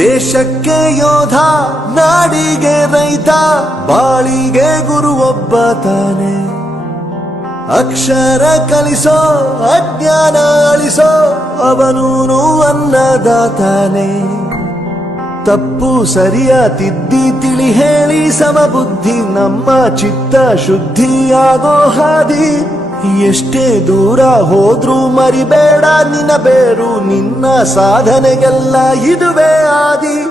ದೇಶಕ್ಕೆ ಯೋಧ, ನಾಡಿಗೆ ರೈತ, ಬಾಳಿಗೆ ಗುರು ಒಬ್ಬ ತಾನೆ. ಅಕ್ಷರ ಕಲಿಸೋ, ಅಜ್ಞಾನ ಅಳಿಸೋ, ಅವನೂನು ಅನ್ನದಾತಾನೆ. ತಪ್ಪು ಸರಿಯ ತಿದ್ದಿ ತಿಳಿ ಹೇಳಿ ಸಮಬುದ್ಧಿ ನಮ್ಮ ಚಿತ್ತ ಶುದ್ಧಿಯಾಗೋ ಹಾದಿ. ಎಷ್ಟೇ ದೂರ ಹೋದ್ರೂ ಮರಿಬೇಡ ನಿನ್ನ ಬೇರು, ನಿನ್ನ ಸಾಧನೆಗೆಲ್ಲ ಇದುವೇ ಆದಿ.